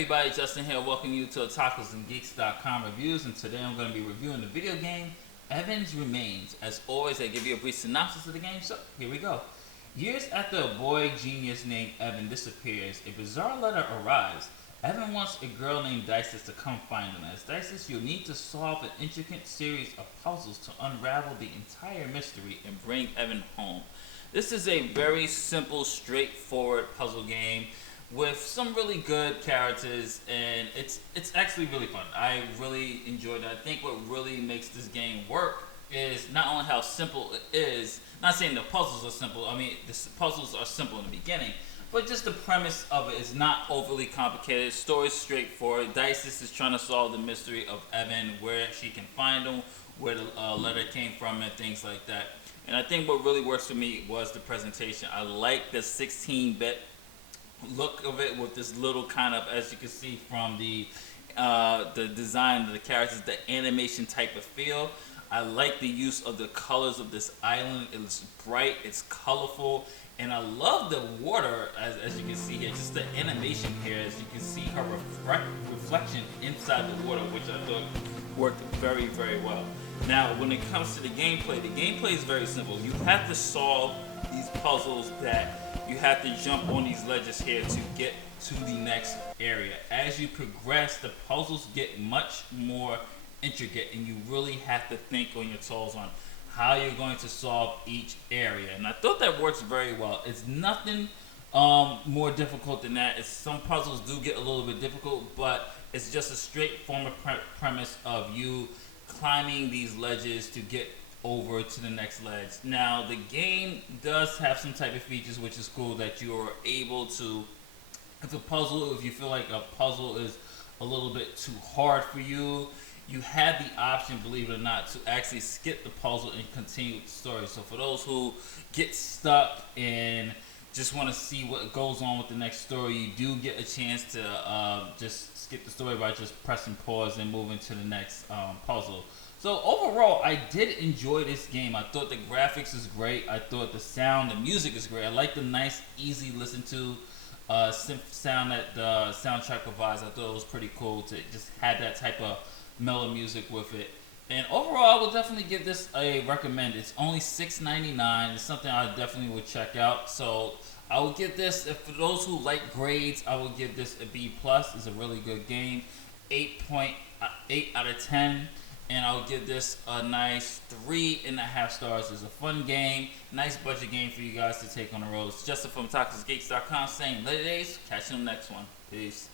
everybody, Justin here, welcoming you to otakusandgeeks.com reviews, and today I'm going to be reviewing the video game Evan's Remains. As always, I give you a brief synopsis of the game, so here we go. Years after a boy genius named Evan disappears, a bizarre letter arrives. Evan wants a girl named Dysis to come find him. As Dysis, you'll need to solve an intricate series of puzzles to unravel the entire mystery and bring Evan home. This is a very simple, straightforward puzzle game with some really good characters, and it's actually really fun. I really enjoyed it. I think what really makes this game work is not only how simple it is, not saying the puzzles are simple, I mean the puzzles are simple in the beginning, but just the premise of it is not overly complicated. The story's straightforward. Dysis is trying to solve the mystery of Evan, where she can find him, where the letter came from, and things like that. And I think what really works for me was the presentation. I like the 16-bit look of it with this little kind of, as you can see from the design of the characters, the animation type of feel. I like the use of the colors of this island. It's bright, it's colorful, and I love the water, as you can see here. Just the animation here, as you can see her reflection inside the water, which I thought worked very, very well. Now, when it comes to the gameplay is very simple. You have to solve these puzzles that you have to jump on these ledges here to get to the next area. As you progress, the puzzles get much more intricate, and you really have to think on your toes on how you're going to solve each area. And I thought that works very well. It's nothing more difficult than that. Some puzzles do get a little bit difficult, but it's just a straightforward premise of you climbing these ledges to get over to the next ledge. Now, the game does have some type of features which is cool, that you are able to, if you feel like a puzzle is a little bit too hard for you, you have the option, believe it or not, to actually skip the puzzle and continue with the story. So for those who get stuck and just want to see what goes on with the next story, you do get a chance to just skip the story by just pressing pause and moving to the next puzzle. So overall, I did enjoy this game. I thought the graphics is great. I thought the sound, the music is great. I like the nice, easy listen to synth sound that the soundtrack provides. I thought it was pretty cool to just have that type of mellow music with it. And overall, I would definitely give this a recommend. It's only $6.99. It's something I definitely would check out. So I would give this, for those who like grades, I would give this a B+. It's a really good game. 8.8 out of 10. And I would give this a nice 3.5 stars. It's a fun game, nice budget game for you guys to take on the road. It's Justin from otakusandgeeks.com saying later days. Catch you in the next one. Peace.